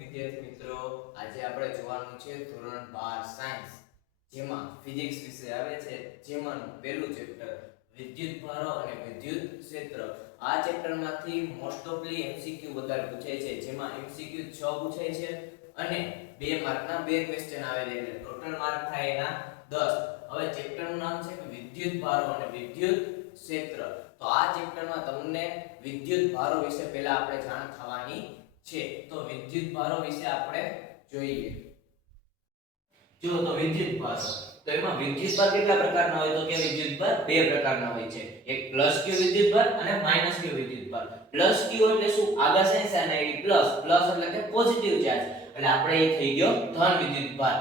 વિદ્યાર્થી મિત્રો, આજે આપણે જોવાનું છે ધોરણ 12 સાયન્સ, જેમાં ફિઝિક્સ વિષય આવે છે, જેમાંનું પહેલું ચેપ્ટર વિદ્યુત ભારો અને વિદ્યુત ક્ષેત્ર. આ ચેપ્ટરમાંથી મોસ્ટ ઓફલી એમસીક્યુ વધારે પૂછાય છે, જેમાં એમસીક્યુ 6 પૂછાય છે અને 2 માર્કના 2 ક્વેશ્ચન આવે છે, એટલે ટોટલ માર્ક થાય એના 10. હવે ચેપ્ટરનું નામ છે વિદ્યુત ભારો અને વિદ્યુત ક્ષેત્ર. તો આ ચેપ્ટરમાં તમને વિદ્યુત ભારો વિશે પહેલા આપણે જાણ થવાની છે. તો વિદ્યુત ભારો વિશે આપણે જોઈએ. જો તો વિદ્યુત ભાર, તો એમાં વિદ્યુત ભાર કેટલા પ્રકારના હોય? તો કે વિદ્યુત ભાર બે પ્રકારના હોય છે, એક પ્લસ ક્યુ વિદ્યુત ભાર અને માઈનસ ક્યુ વિદ્યુત ભાર. પ્લસ ક્યુ એટલે શું? આગળ સાઇન સાઇન આવી, પ્લસ પ્લસ એટલે કે પોઝિટિવ ચાર્જ, એટલે આપણે એ થઈ ગયો ધન વિદ્યુત ભાર.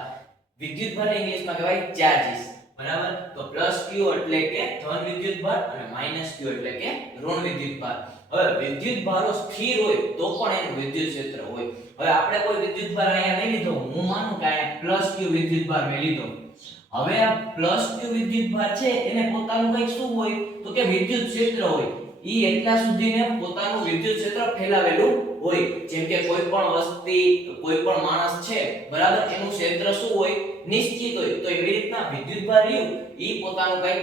વિદ્યુત ભારને ઇંગ્લિશમાં કહેવાય ચાર્જીસ, બરાબર? તો પ્લસ ક્યુ એટલે કે ધન વિદ્યુત ભાર અને માઈનસ ક્યુ એટલે કે ઋણ વિદ્યુત ભાર. હવે વિદ્યુત ભારો સ્થિર હોય તો પણ એનું વિદ્યુત ક્ષેત્ર હોય. હવે આપણે કોઈ વિદ્યુત ભાર અહીંયા લઈ લીધો, હું માનું કે અહીંયા પ્લસ ક્યુ વિદ્યુત ભાર મેં લીધો. હવે આ પ્લસ ક્યુ વિદ્યુત ભાર છે એને પોતાનું કંઈક શું હોય? તો કે વિદ્યુત ક્ષેત્ર હોય. ઈ એટલા સુધીને પોતાનું વિદ્યુત ક્ષેત્ર ફેલાવેલું હોય. જેમ કે કોઈ પણ વસ્તી, કોઈ પણ માણસ છે, બરાબર, એનું ક્ષેત્ર શું હોય? નિશ્ચિત હોય. તો એવી રીતના વિદ્યુત ભાર રહ્યું, ઈ પોતાનું કંઈક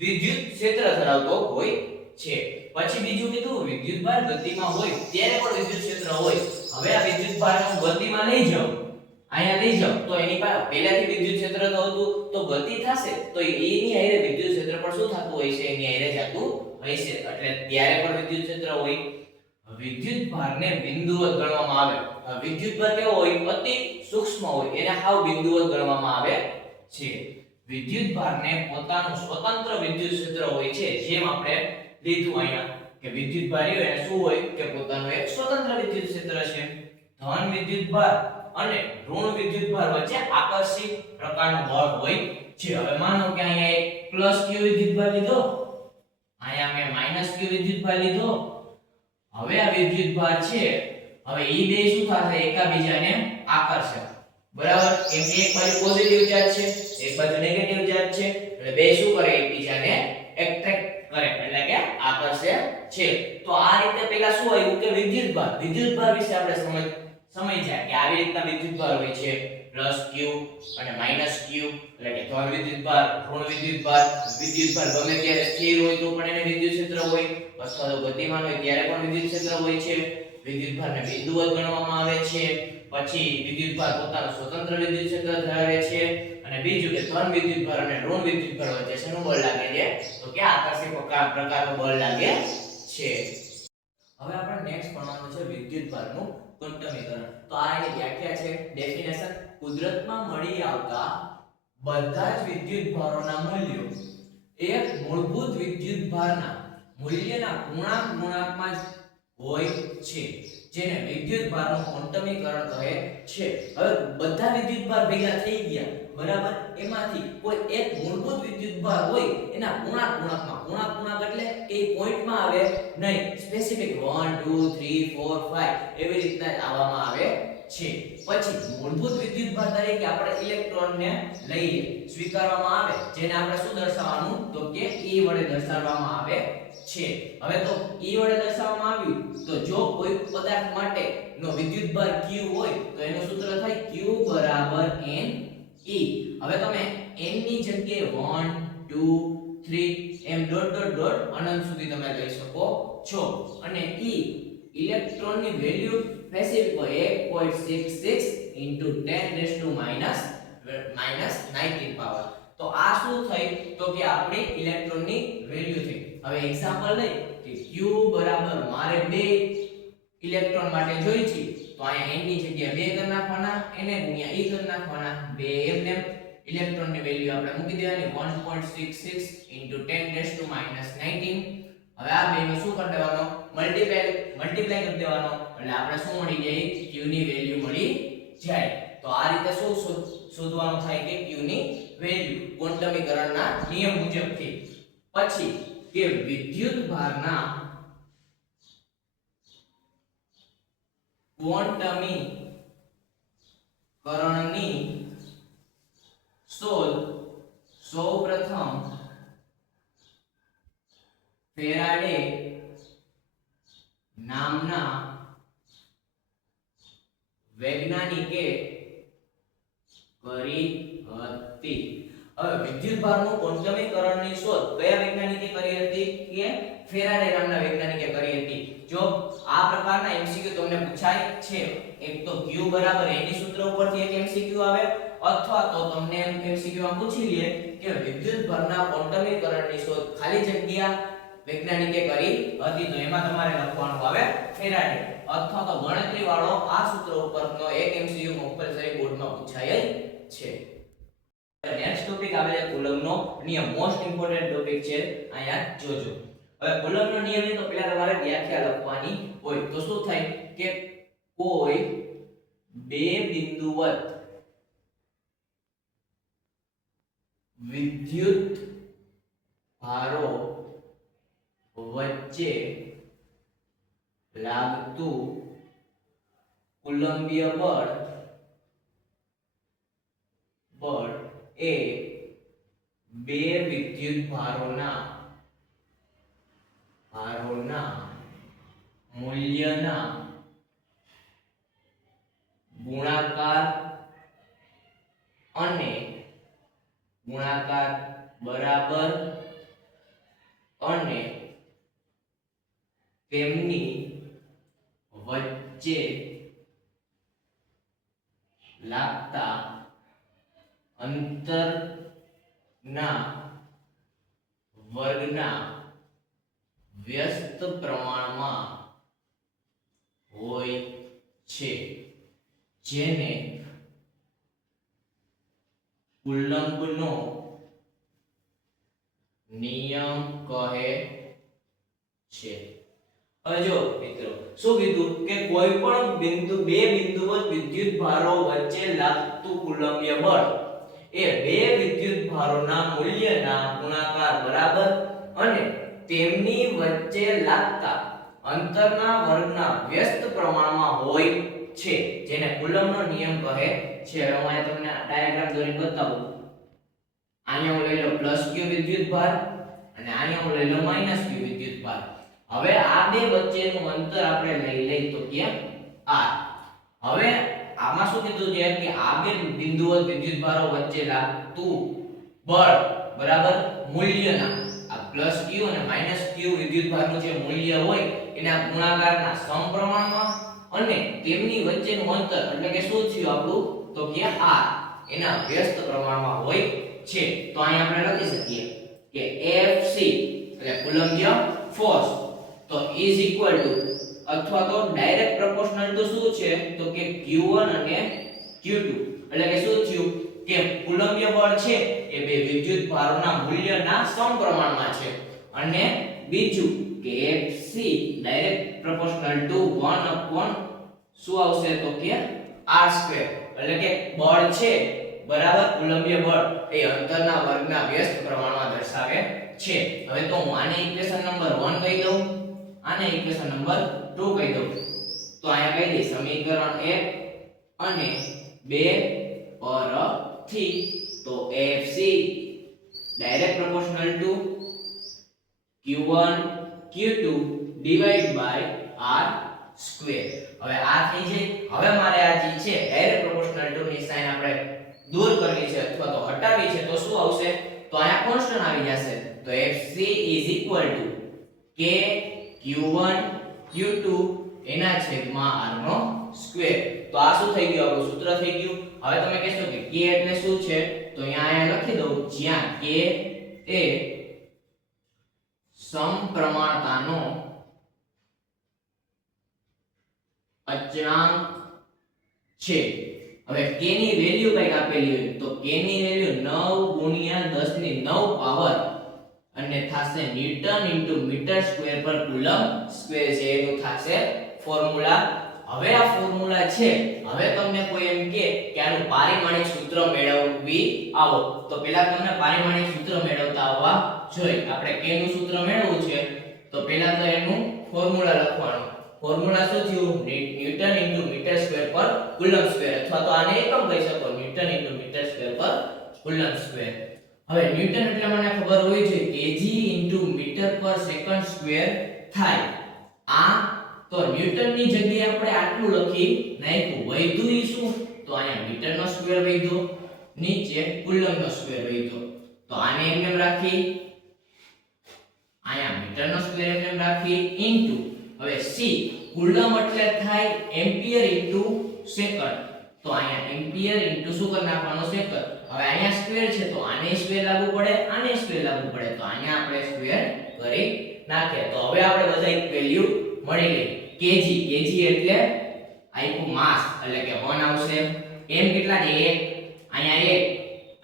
વિદ્યુત ક્ષેત્ર ધરાવતો હોય છે. પછી બીજું કીધું વિદ્યુત ભાર ગતિમાં હોય ત્યારે પણ વિદ્યુત ક્ષેત્ર હોય. હવે આ વિદ્યુત ભારને હું ગતિમાં લઈ જાઉં, અહીંયા લઈ જાઉં, તો એની પાસે પહેલાથી વિદ્યુત ક્ષેત્ર તો હતું, તો ગતિ થશે તો એની હારે વિદ્યુત ક્ષેત્ર પણ શું થતું હોય છે? એની હારે જતું હોય છે, એટલે ત્યારે પણ વિદ્યુત ક્ષેત્ર હોય. વિદ્યુત ભારને બિંદુવત ગણવામાં આવે. વિદ્યુત ભાર કેવો હોય? અતિ સૂક્ષ્મ હોય, એને હાવ બિંદુવત ગણવામાં આવે છે. વિદ્યુત ભારને પોતાનું સ્વતંત્ર વિદ્યુત ક્ષેત્ર હોય છે, જેમ આપણે લીધું અહીંયા કે વિદ્યુત ભાર એને શું હોય? કે પોતાનું એક સ્વતંત્ર વિદ્યુત ક્ષેત્ર છે. ધન વિદ્યુત ભાર અને ઋણ વિદ્યુત ભાર વચ્ચે આકર્ષિત પ્રકારનું બળ હોય છે. હવે માનો કે અહીંયા એક પ્લસ ક્યુ વિદ્યુત ભાર લીધો, અહીંયા મેં માઈનસ ક્યુ વિદ્યુત ભાર લીધો. હવે આ વિદ્યુત ભાર છે, હવે ઈ બે શું થશે? એકબીજાને આકર્ષે, બરાબર? કેમ કે એક બાજુ પોઝિટિવ ચાર્જ છે, એક બાજુ નેગેટિવ ચાર્જ છે, એટલે બે શું કરે? એકબીજાને એટ્રેક્ટ કરે, એટલે કે આકર્ષે છે. તો આ રીતે પેલા શું આવ્યું કે વિદ્યુત ભાર વિશે આપણે સમજ્યા કે આવી રીતના વિદ્યુત ભાર હોય છે, પ્લસ ક્યુ અને માઈનસ ક્યુ, એટલે કે ધન વિદ્યુત ભાર, ઋણ વિદ્યુત ભાર. વિદ્યુત ભાર ગમે ત્યારે સ્થિર હોય તો પણ એને વિદ્યુત ક્ષેત્ર હોય, અથવા તો ગતિમાન હોય ત્યારે પણ વિદ્યુત ક્ષેત્ર હોય છે. વિદ્યુત ભારને બિંદુવત ગણવામાં આવે છે. પછી વિદ્યુત ભાર પોતાનું સ્વતંત્ર વિદ્યુત ક્ષેત્ર ધરાવે છે. અને બીજું કે ધન વિદ્યુત ભાર અને ઋણ વિદ્યુત ભાર વચ્ચે શેનું બળ લાગે છે? તો કે આકર્ષક પ્રકારનું બળ લાગે છે. હવે આપણે નેક્સ્ટ ભણવાનું છે વિદ્યુત ભારનું ક્વોન્ટમીકરણ. તો આ એની વ્યાખ્યા છે, ડેફિનેશન: કુદરતમાં મળી આવતા બધા જ વિદ્યુત ભારોના મૂલ્યો એક મૂળભૂત વિદ્યુત ભારના મૂલ્યના ગુણાંકમાં જ હોય છે, જેને વિદ્યુત ભારનું ક્વોન્ટમીકરણ કહે છે. હવે બધા વિદ્યુત ભાર ભેગા થઈ ગયા, બરાબર? એમાંથી કોઈ એક મૂળભૂત વિદ્યુત ભાર હોય, એના ગુણાંક એટલે કે પોઈન્ટમાં આવે નહીં, સ્પેસિફિક 1 2 3 4 5 એવી રીતના આવવામાં આવે છે. પછી મૂળભૂત વિદ્યુત ભાર તરીકે આપણે ઇલેક્ટ્રોનને લઈએ, સ્વીકારવામાં આવે, જેને આપણે શું દર્શાવવાનું? તો કે E વડે દર્શાવવામાં આવે છે. હવે તો E વડે દર્શાવવામાં આવ્યું, તો જો કોઈ પદાર્થ માટે નો વિદ્યુત ભાર Q હોય તો એનું સૂત્ર થાય Q બરાબર n E. હવે તમે n ની જગ્યાએ 1 2 3 એમ ડોટ ડોટ ડોટ અનંત સુધી તમે લઈ શકો છો. અને E ઇલેક્ટ્રોનની વેલ્યુ સ્પેસિફિક હોય 1.66 × 10 19 પાવર. તો આ શું થઈ? તો કે આપણી ઇલેક્ટ્રોનની વેલ્યુ થઈ. હવે એક્ઝામ્પલ લઈ કે Q બરાબર મારે 2 ઇલેક્ટ્રોન માટે જોઈ છે, તો અહીંયા n ની જગ્યાએ 2 કરી નાખવાના, n ગુણ્યા E કરી નાખવાના, 2 એમને ઇલેક્ટ્રોનની વેલ્યુ આપણે મૂકી દેવાની 1.66 × 10 19. હવે આ બેનો શું કરી દેવાનો? મલ્ટીપ્લાય કરી દેવાનો, એટલે આપણે શું મળી જાય? Q ની વેલ્યુ મળી જાય. તો આ રીતે શું શોધવાનું થાય કે Q ની વેલ્યુ ક્વોન્ટમીકરણના નિયમ મુજબથી. પછી કે વિદ્યુત ભારના ક્વોન્ટમીકરણની શોધ સૌપ્રથમ ફેરાડે નામના વૈજ્ઞાનિકે કરી હતી. હવે વિદ્યુતભારનું ક્વોન્ટમીકરણની શોધ કયા વૈજ્ઞાનિકે કરી હતી? કે ફેરાડે નામના વૈજ્ઞાનિકે કરી હતી. જો આ પ્રકારના એમસીક્યુ તમને પૂછાય છે, એક તો Q બરાબર એની સૂત્ર ઉપરથી એક એમસીક્યુ આવે, અથવા તો તમને એમસીક્યુ માં પૂછી લે કે વિદ્યુતભારના ક્વોન્ટમીકરણની શોધ ખાલી જગ્યા વૈજ્ઞાનિકે કરી હતી, તો એમાં તમારે લખવાનું આવે ફેરાડે, અથવા તો ગણતરી વાળો આ સૂત્ર ઉપરનો એક એમસીક્યુ કમ્પલસરી બોર્ડમાં પૂછાય જ છે. નેક્સ્ટ ટોપિક આવે છે કુલમ્બનો નિયમ. મોસ્ટ ઇમ્પોર્ટન્ટ ટોપિક છે, અહીંયા જોજો. હવે કુલમ્બનો નિયમની તો પહેલા તમારે વ્યાખ્યા લખવાની હોય. તો શું થાય કે કોઈ બે બિંદુવત વિદ્યુત ભારો વચ્ચે લાગતું કુલંબીય બળ એ બે વિદ્યુત ભારોના મૂલ્યના ગુણાકાર બરાબર અને તેમની વચ્ચે લાગતા અંતરના વર્ગના વ્યસ્ત પ્રમાણમાં હોય છે, જેને કુલંબનો નિયમ કહે છે. હવે જો મિત્રો શું કીધું કે કોઈ પણ બે બિંદુવત વિદ્યુત ભારો વચ્ચે લાગતું કુલંબીય બળ એ બે વિદ્યુત ભારોના મૂલ્યના ગુણાકાર બરાબર અને તેમની વચ્ચે લાગતા અંતરના વર્ગના વ્યસ્ત પ્રમાણમાં હોય છે, જેને કુલંબનો નિયમ કહે છે. હવે હું તમને ડાયાગ્રામ દોરીને બતાવું. અહીંયા હું લઈ લો +q વિદ્યુત ભાર અને અહીંયા હું લઈ લો -q વિદ્યુત ભાર. હવે આ બે વચ્ચેનું અંતર આપણે લઈ તો કે r. હવે આમાં શું કીધું છે કે આ બે બિંદુઓ વિદ્યુત ભારો વચ્ચે લાગતું બળ બરાબર મૂલ્યના આ +q અને -q વિદ્યુત ભારનું જે મૂલ્ય હોય એના ગુણાકારના સમપ્રમાણમાં અને તેમની વચ્ચેનું અંતર એટલે કે શું થયું આપણું તો કે r એના વ્યસ્ત પ્રમાણમાં હોય છે. તો અહીં આપણે લખી શકીએ કે Fc એટલે કુલંબીય ફોર્સ તો ઇઝ ઇક્વલ ટુ અથવા તો ડાયરેક્ટ પ્રોપોર્શનલ ટુ શું છે તો કે Q1 અને Q2 એટલે કે શું થયું કે કુલંબીય બળ છે એ બે વિદ્યુત ભારોના મૂલ્યના સમપ્રમાણમાં છે, અને બીજું કે Fc direct proportional two 1 upon શું આવશે તો કે r2 એટલે કે બળ છે બરાબર કુલંબીય બળ એ અંતરના વર્ગના વ્યસ્ત પ્રમાણમાં દર્શાવે છે. હવે તો હું આને ઇક્વેશન નંબર 1 કહી દઉં, આને ઇક્વેશન નંબર 2 કહી દઉં. તો અહીંયા કહી દઈ સમીકરણ 1 અને 2 પરથી તો Fc direct proportional to Q1 Q2 divide by r2. હવે આ થઈ જાય. હવે મારે આ જે છે ડાયરેક્ટ પ્રોપોર્શનલ ટુ ની સાઇન આપણે દૂર કરવી છે અથવા તો હટાવવી છે, તો શું આવશે તો અહીંયા કોન્સ્ટન્ટ આવી જશે. તો Fc k Q1 Q2 એના છેદમાં r નો સ્ક્વેર. તો આ શું થઈ ગયું આપણું સૂત્ર થઈ ગયું. હવે તમે કહેશો કે k એટલે શું છે તો અહીંયા લખી દઉં, જ્યાં k એ સમપ્રમાણતાનો અચળાંક છે. હવે k ની વેલ્યુ કઈક આપેલી હોય તો k ની વેલ્યુ 9 ગુણ્યા 10 ની 9 પાવર અને થાશે ન્યૂટન ઇન્ટુ મીટર સ્ક્વેર પર કુલમ સ્ક્વેર છે, એનું થાશે ફોર્મ્યુલા. હવે આ ફોર્મ્યુલા છે, હવે તમને કોઈ એમ કે આનું પારિમાણિક સૂત્ર મેળવવી આવો, તો પહેલા તમને પારિમાણિક સૂત્ર મેળવતા આવવા જોઈએ. આપણે k નું સૂત્ર મેળવવું છે તો પહેલા તો એનું ફોર્મ્યુલા લખવાનું. ફોર્મ્યુલા શું થયું ન્યૂટન ઇન્ટુ મીટર સ્ક્વેર પર કુલમ સ્ક્વેર, અથવા તો આને એકમ કહી શકો ન્યૂટન ઇન્ટુ મીટર સ્ક્વેર પર કુલમ સ્ક્વેર. હવે ન્યૂટન એટલે મને ખબર હોય છે kg ઇન્ટુ મીટર પર સેકન્ડ સ્ક્વેર થાય. આ તો ન્યૂટન ની જગ્યાએ આપણે આટલું લખી નાખ્યું વધ્યું ઈ શું? તો અહીંયા મીટરનો સ્ક્વેર વધ્યો, નીચે કુલમનો સ્ક્વેર વધ્યો. તો આને એમ રાખી, અહીંયા મીટરનો સ્ક્વેર એમ રાખી ઇન્ટુ હવે c કુલમ એટલે થાય એમ્પિયર ઇન્ટુ સેકન્ડ. તો અહીંયા એમ્પિયર ઇન્ટુ શું કરી નાખવાનો સેકન્ડ. હવે અહીંયા સ્ક્વેર છે તો આને સ્ક્વેર લાગુ પડે, આને સ્ક્વેર લાગુ પડે. તો અહીંયા આપણે સ્ક્વેર કરી નાખીએ. તો હવે આપણે બધા એક વેલ્યુ મળી ગઈ. કેજી, કેજી એટલે આખું માસ એટલે કે 1 આવશે. m કેટલા છે? 1. અહીંયા 1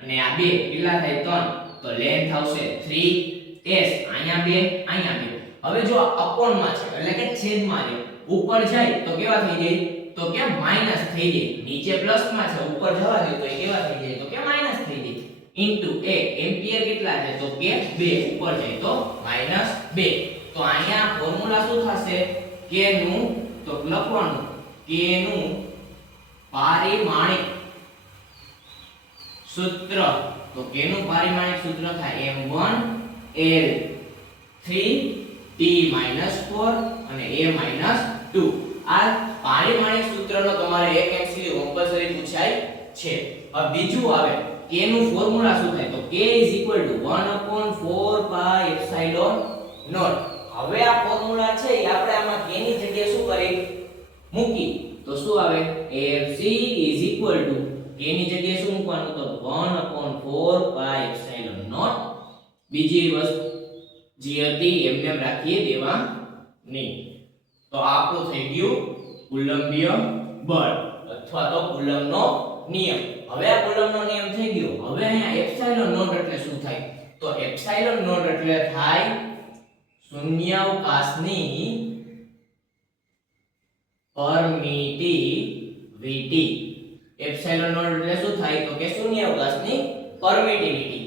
અને આ 2 કેટલા થાય? 3. તો લેન્થ આવશે 3s. અહીંયા 2, અહીંયા 2. હવે જો અપોન માં છે એટલે કે છેદમાં છે, ઉપર જાય તો કેવા થઈ જાય? તો કે માઈનસ થઈ જાય. નીચે પ્લસ માં છે, ઉપર જવા દે તો એ કેવા થઈ જાય? તો કે માઈનસ થઈ જાય. ઇન્ટુ a એમ્પિયર કેટલા છે? તો કે 2. ઉપર જાય તો -2. તો અહીંયા ફોર્મ્યુલા શું થશે? k નું તો લખવાનું k નું પારિમાણિક સૂત્ર. તો k નું પારિમાણિક સૂત્ર થાય m1 l 3t 4 અને a 2. આ પારિમાણિક સૂત્રનો તમારે એક MCQ કમ્પલસરી પૂછાય છે. હવે બીજું આવે k નું ફોર્મ્યુલા શું થાય? તો k 1/4 pi epsilon naught. હવે આ ફોર્મ્યુલા છે એ આપણે આમાં k ની જગ્યાએ શું કરી મૂકી તો શું આવે? AFC k ની જગ્યાએ શું મૂકવાનું? તો 1/4 pi epsilon naught. બીજી વસ્તુ જે હતી એમને રાખીએ દેવા નહીં. તો આપણું થઈ ગયું કુલંબીય બળ અથવા તો કુલમનો નિયમ. હવે આ કુલમનો નિયમ થઈ ગયો. હવે અહીંયા એપ્સિલોન નોટ એટલે શું થાય? તો એપ્સિલોન નોટ એટલે થાય શૂન્યાવકાશની પરમિટિવિટી. એપ્સિલોન નોટ એટલે શું થાય? તો કે શૂન્યાવકાશની પરમિટિવિટી.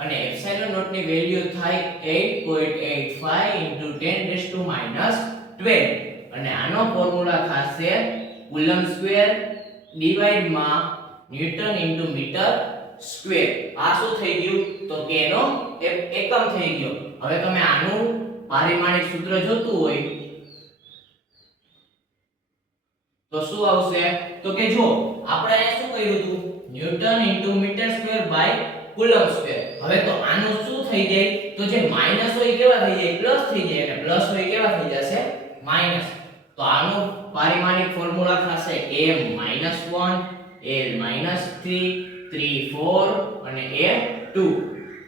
અને એપ્સિલોન નોટ ની વેલ્યુ થાય 8.85 × 10⁻12. અને આનો ફોર્મ્યુલા થશે કુલમ સ્ક્વેર ડિવાઇડ માં ન્યૂટન ઇન્ટુ મીટર સ્ક્વેર. આ શું થઈ ગયું? તો કે નો એકમ થઈ ગયો. હવે તમે આનું પારિમાણિક સૂત્ર જોતું હોય તો શું આવશે? તો કે જો આપણે અહીંયા શું કર્યું હતું? Newton into metre square by coulomb square. હવે તો આનું શું થઈ જાય? તો જે માઈનસ હોય કેવા થઈ જાય? પ્લસ થઈ જાય. અને પ્લસ હોય કેવા થઈ જશે? માઈનસ. તો આનું પારિમાણિક ફોર્મ્યુલા થશે m - 1 l - 3 3 4 અને a 2.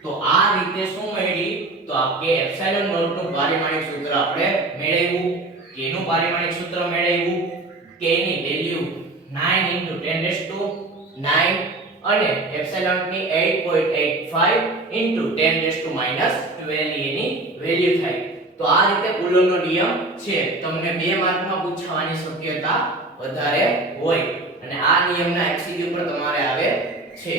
તો આ રીતે શું મળી? તો આ કે એપ્સિલોન નોટ નું પારિમાણિક સૂત્ર આપણે મેળવ્યું. k નું પારિમાણિક સૂત્ર મેળવ્યું. k ની વેલ્યુ 9 × 10⁹ અને એપ્સિલોન ની 8.85 × 10⁻12 એની વેલ્યુ થાય. તો આ રીતે કુલમનો નિયમ છે. તમને 2 માર્કમાં પૂછવાની શક્યતા વધારે હોય અને આ નિયમના MCQ પર તમારે આવે છે.